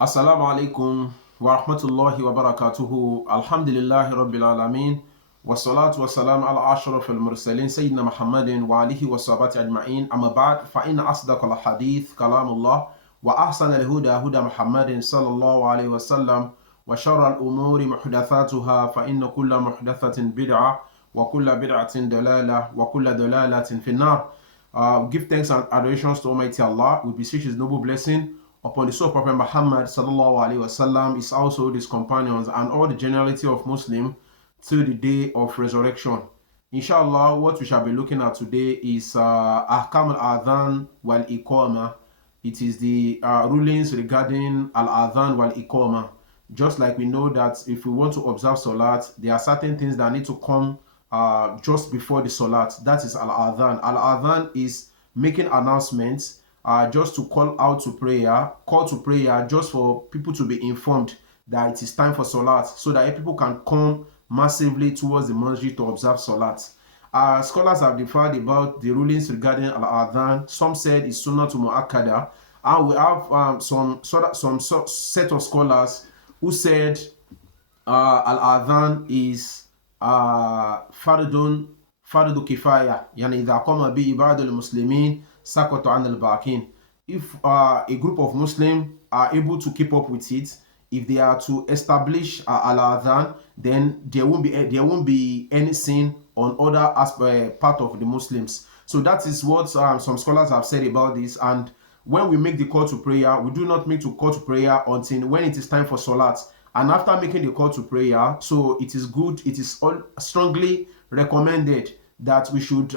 Assalamu alaikum wa rahmatullahi wa barakatuhu. Alhamdulillahi rabbil alameen. Wa salatu wa salam ala ashraf al-mursalin Sayyidina Muhammadin wa alihi wa sahabati ajma'in. Amma ba'd, fa inna asdaq al-hadith kalamullah wa ahsan al-huda huda Muhammadin sallallahu alayhi wa sallam wa sharra al-umuri muhdathatuha fa inna kulla muhdathatin bid'ah wa kulla bid'atin dalalah wa kulla dalalatin fi nar. Give thanks and adorations to Almighty Allah. We beseech His noble blessing upon the soul of Prophet Muhammad sallallahu alaihi wasallam, his household, his companions, and all the generality of Muslim till the day of resurrection. Inshallah, what we shall be looking at today is Ahkam al-Adhan wal-Iqama. It is the rulings regarding al-Adhan wal-Iqama. Just like we know that if we want to observe Salat, there are certain things that need to come just before the Salat. That is al-Adhan. Al-Adhan is making announcements just to call to prayer just for people to be informed that it is time for Salat, so that people can come massively towards the masjid to observe Salat. Scholars have differed about the rulings regarding Al-Adhan. Some said it's Sunnah to Mu'akkada, and we have some set of scholars who said Al-Adhan is Fardu Kifaya, yani idha qama bi ibadul muslimin sakata an al-baqin. If a group of Muslims are able to keep up with it, if they are to establish al-adhan, then there won't be any sin on other part of the Muslims. So that is what some scholars have said about this. And when we make the call to prayer, we do not make the call to prayer until when it is time for Salat. And after making the call to prayer, so it is good, it is strongly recommended that we should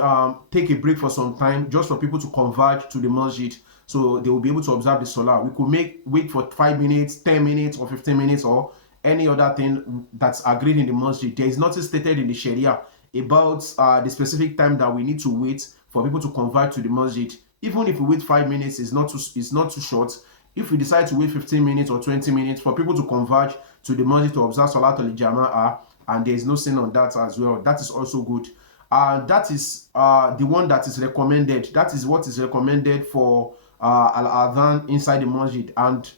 take a break for some time just for people to converge to the masjid, so they will be able to observe the Salah. We could wait for 5 minutes, 10 minutes, or 15 minutes, or any other thing that's agreed in the masjid. There is nothing stated in the Sharia about the specific time that we need to wait for people to converge to the masjid. Even if we wait 5 minutes, it's not too short. If we decide to wait 15 minutes or 20 minutes for people to converge to the masjid to observe Salat al-Jama'ah, and there is no sin on that as well, that is also good. That is the one that is recommended. That is what is recommended for al-adhan inside the masjid. And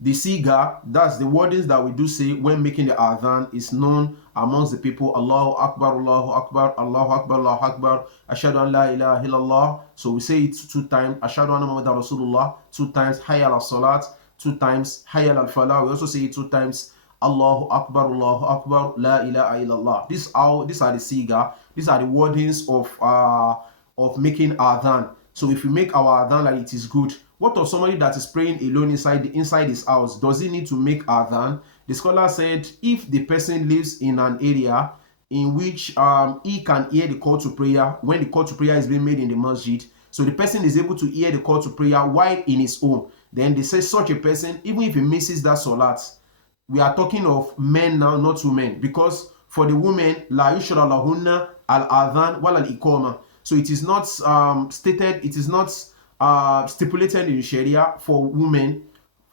the siga, that's the wordings that we do say when making the adhan, is known amongst the people. Allahu Akbar, Allahu Akbar, Allahu Akbar, Allahu Akbar, Ashhadu an la ilaha illallah. So we say it 2 times. Ashhadu anna Muhammadan Rasulullah 2 times. Hayya al-salat 2 times. Hayya al-falah. We also say it 2 times. Allahu Akbar, Allahu Akbar, La ilaha illallah. These are the siga. These are the wordings of making adhan. So if we make our adhan, like, it is good. What of somebody that is praying alone inside his house? Does he need to make adhan? The scholar said if the person lives in an area in which he can hear the call to prayer when the call to prayer is being made in the masjid, so the person is able to hear the call to prayer while in his home, then they say such a person, even if he misses that salat, we are talking of men now, not women, because for the women, la yushra lahunna al-adhan wal al-iqama. So it is not stated, it is not stipulated in Sharia for women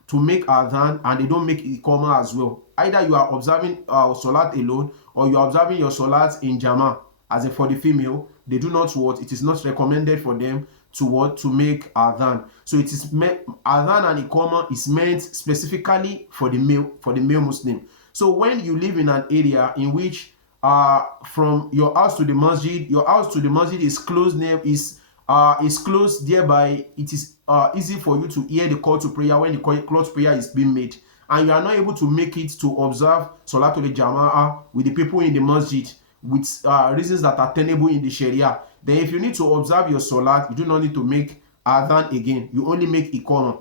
to make adhan, and they don't make iqama as well. Either you are observing salat alone, or you are observing your salat in jama, as in for the female, they do not what, it is not recommended for them to make adhan. So it is adhan and iqama is meant specifically for the male Muslim. So when you live in an area in which from your house to the masjid is close, is close thereby, it is easy for you to hear the call to prayer when the call to prayer is being made, and you are not able to make it to observe Salatul Jama'ah with the people in the masjid with reasons that are tenable in the Sharia, then if you need to observe your Salat, you do not need to make adhan again. You only make iqama.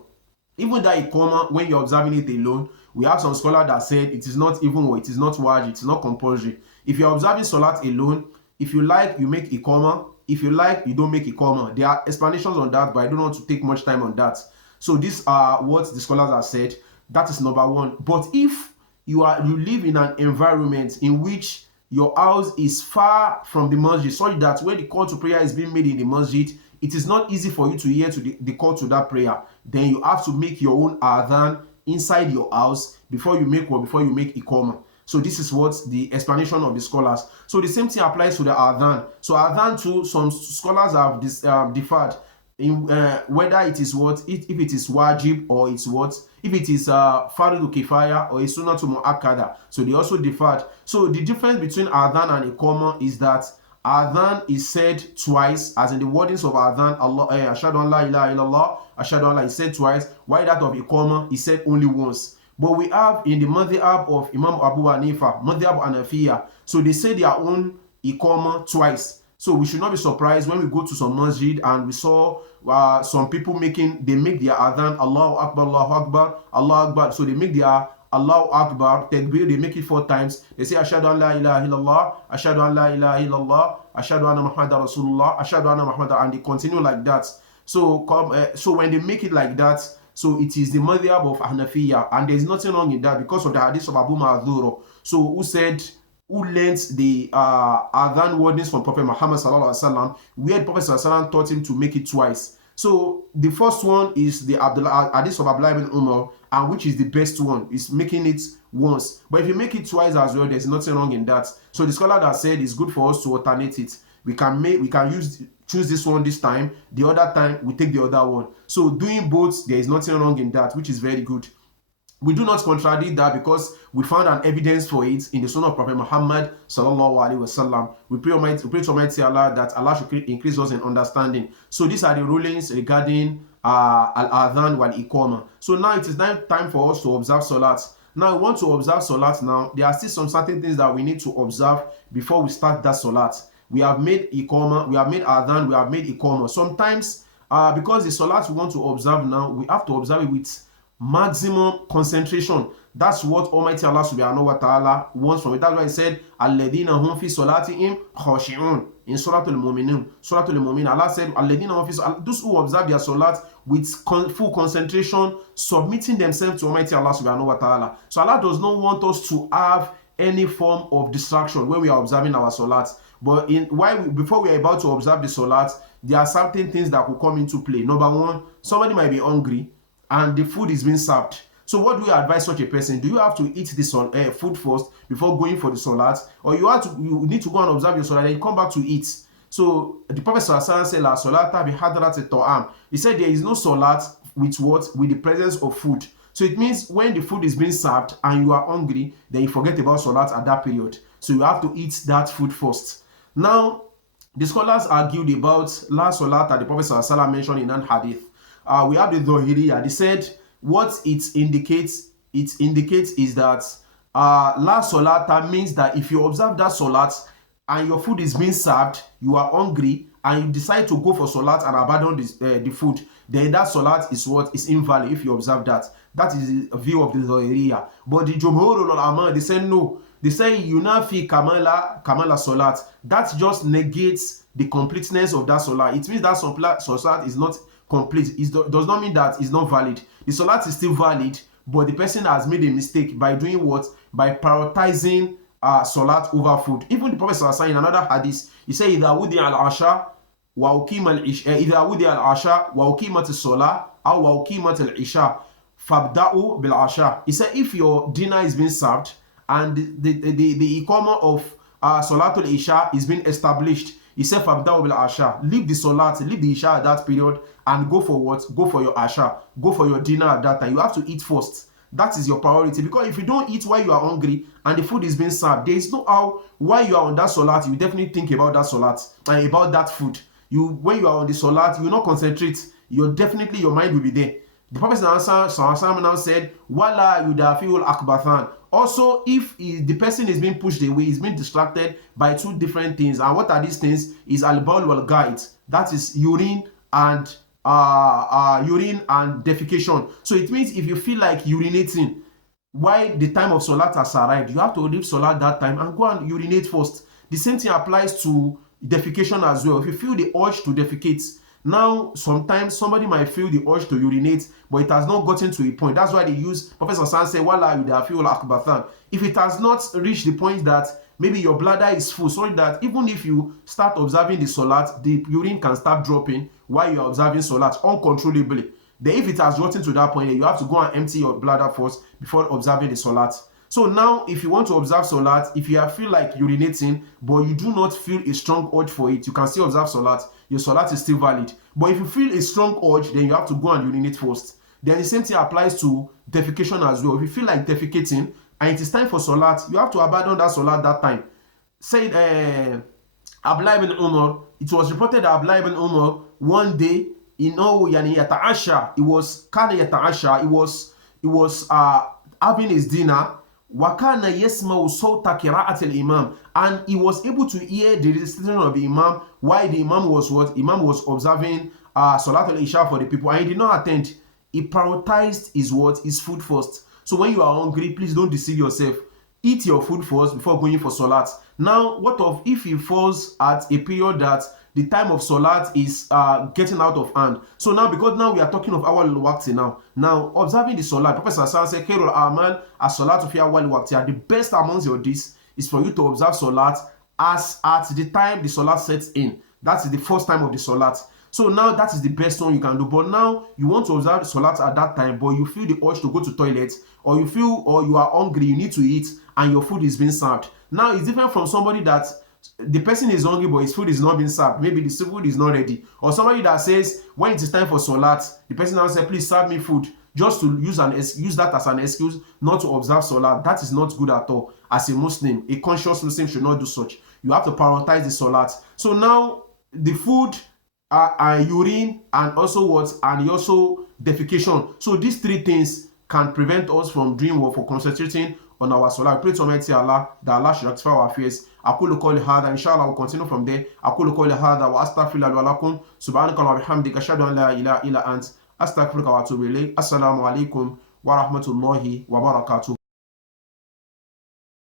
Even that iqama, when you're observing it alone, we have some scholars that said it is not wajib, it is not compulsory. If you're observing Salat alone, if you like, you make iqama. If you like, you don't make iqama. There are explanations on that, but I don't want to take much time on that. So these are what the scholars have said. That is number one. But if you live in an environment in which your house is far from the masjid, so that when the call to prayer is being made in the masjid, it is not easy for you to hear to the call to that prayer, then you have to make your own adhan inside your house before you make iqama. So this is what the explanation of the scholars. So the same thing applies to the adhan. So adhan too, some scholars have differed in whether it is what, if it is wajib or it's what, if it is fardu kifaya or a sunnah to muakkada. So they also differed. So the difference between adhan and iqama is that adhan is said twice, as in the wordings of adhan, Allah, ashhadu an la ilaha illallah, ashhadu an la, is said twice, while that of iqama is said only once. But we have in the madhab of Imam Abu Hanifa, madhab Hanafiya, so they say their own iqama twice. So we should not be surprised when we go to some masjid and we saw some people make their adhan, Allahu Akbar, Allahu Akbar, Allahu Akbar. So they make their Allahu Akbar, takbir, they make it 4 times. They say, Ashhadu an la ilaha illallah, Ashhadu an la ilaha illallah, Ashhadu anna Muhammadan Rasulullah, Ashhadu anna Muhammadan, and they continue like that. So when they make it like that, so it is the madhab of Hanafiya, and there is nothing wrong in that because of the hadith of Abu Ma'adhuro. So who learned the adhan wordings from Prophet Muhammad sallallahu alaihi wasallam, where Prophet sallallahu alaihi wasallam taught him to make it twice. So the first one is the hadith of Abdullah ibn Umar, and which is the best one, is making it once. But if you make it twice as well, there's nothing wrong in that. So the scholar that said it's good for us to alternate it. We can choose this one this time, the other time we take the other one. So doing both, there is nothing wrong in that, which is very good. We do not contradict that because we found an evidence for it in the Sunnah of Prophet Muhammad sallallahu alaihi wasallam. We pray to Almighty Allah that Allah should increase us in understanding. So these are the rulings regarding al-adhan wal-iqama. So now it is time for us to observe salat. Now we want to observe salat. Now there are still some certain things that we need to observe before we start that salat. We have made iqama, we have made adhan, we have made iqama. Sometimes because the salat we want to observe now, we have to observe it with maximum concentration. That's what Almighty Allah subhanahu wa ta'ala wants from it. That's why he said, Alladina hum fi salatihim khashi'un. In Suratul Mu'minun, Allah said, Alladina hum fi, those who observe their salat with full concentration, submitting themselves to Almighty Allah subhanahu wa ta'ala. So Allah does not want us to have any form of distraction when we are observing our salat. But before we are about to observe the salat, there are certain things that will come into play. Number one, somebody might be hungry and the food is being served. So what do you advise such a person? Do you have to eat the food first before going for the salat, or you need to go and observe your salat and come back to eat? So the Prophet sallallahu said, "La salata bi hadrat at-ta'am." He said there is no salat with the presence of food. So it means when the food is being served and you are hungry, then you forget about salat at that period. So you have to eat that food first. Now the scholars argued about la salat that the Prophet sallallahu mentioned in an hadith. We have the Zohiriya. They said what it indicates is that la salata means that if you observe that salat and your food is being served, you are hungry and you decide to go for salat and abandon the food, then that salat is invalid if you observe that. That is the view of the Zohiriya. But the Jumhur ulama, they say no. They say yunafi kamala salat. That just negates the completeness of that salat. It means that salat is not complete. It does not mean that it's not valid. The salat is still valid, but the person has made a mistake by doing what? By prioritizing salat over food. Even the Prophet sallallahu in another hadith, he said, "Idha wudi al-asha wa uqima as-salah aw wa uqimat al-isha fabda'u bil-asha." He said, if your dinner is being served and the iqama of salatul isha is being established, he said, "Fabda'u bil asha." Leave the salat, leave the isha at that period, and go for what? Go for your asha. Go for your dinner at that time. You have to eat first. That is your priority. Because if you don't eat while you are hungry and the food is being served, there is no how while you are on that salat, you definitely think about that salat and about that food. When you are on the salat, you will not concentrate. Your mind will be there. The Prophet now said, "Wala yudafiul akbathan." Also, if the person is being pushed away, is being distracted by two different things, and what are these things? Is al-bawl wal gait, that is urine and defecation. So it means if you feel like urinating while the time of salat has arrived, you have to leave salat that time and go and urinate first. The same thing applies to defecation as well. If you feel the urge to defecate, now sometimes somebody might feel the urge to urinate, but it has not gotten to a point. That's why they use, Professor San said, "Wala yudafiul akbathan." If it has not reached the point that maybe your bladder is full, so that even if you start observing the salat, the urine can start dropping while you are observing salat uncontrollably. Then if it has gotten to that point, you have to go and empty your bladder first before observing the salat. So now, if you want to observe Salat, if you feel like urinating, but you do not feel a strong urge for it, you can still observe Salat. Your Salat is still valid. But if you feel a strong urge, then you have to go and urinate first. Then the same thing applies to defecation as well. If you feel like defecating and it is time for Salat, you have to abandon that Salat that time. Said Abdullah ibn Umar, it was reported that Abdullah ibn Umar one day, yani yata'asha, he was having his dinner, wakana yasma'u sawta qira'at al-imam, and he was able to hear the recitation of the imam while the imam was what? Imam was observing Salat al-Isha for the people, and he did not attend. He prioritized his food first. So when you are hungry, please don't deceive yourself. Eat your food first before going for Salat. Now, what of if it falls at a period that the time of Salat is getting out of hand? So now, because now we are talking of awal waqti now observing the Salat, Prophet Sallallahu said, Khairul a'mal as-salatu fi awal waqti. The best amongst your days is for you to observe Salat as at the time the Salat sets in. That is the first time of the Salat. So now that is the best one you can do. But now you want to observe the Salat at that time, but you feel the urge to go to toilet, or you are hungry, you need to eat, and your food is being served. Now it's different from somebody that the person is hungry but his food is not being served. Maybe the food is not ready. Or somebody that says when it is time for Salat, the person now says, please serve me food, just to use that as an excuse not to observe Salat. That is not good at all. As a Muslim, a conscious Muslim should not do such. You have to prioritize the Salat. So now the food, urine, and also defecation. So these three things can prevent us from doing what? For concentrating on our Salah. We pray to Almighty Allah that Allah should rectify our affairs. أقول قولي هذا إن شاء الله we'll continue from there. أقول قولي هذا وأستغفر الله ولكم سبحانك اللهم وبحمدك أشهد أن لا إله إلا أنت أستغفرك وأتوب إليك. السلام عليكم ورحمة الله وبركاته.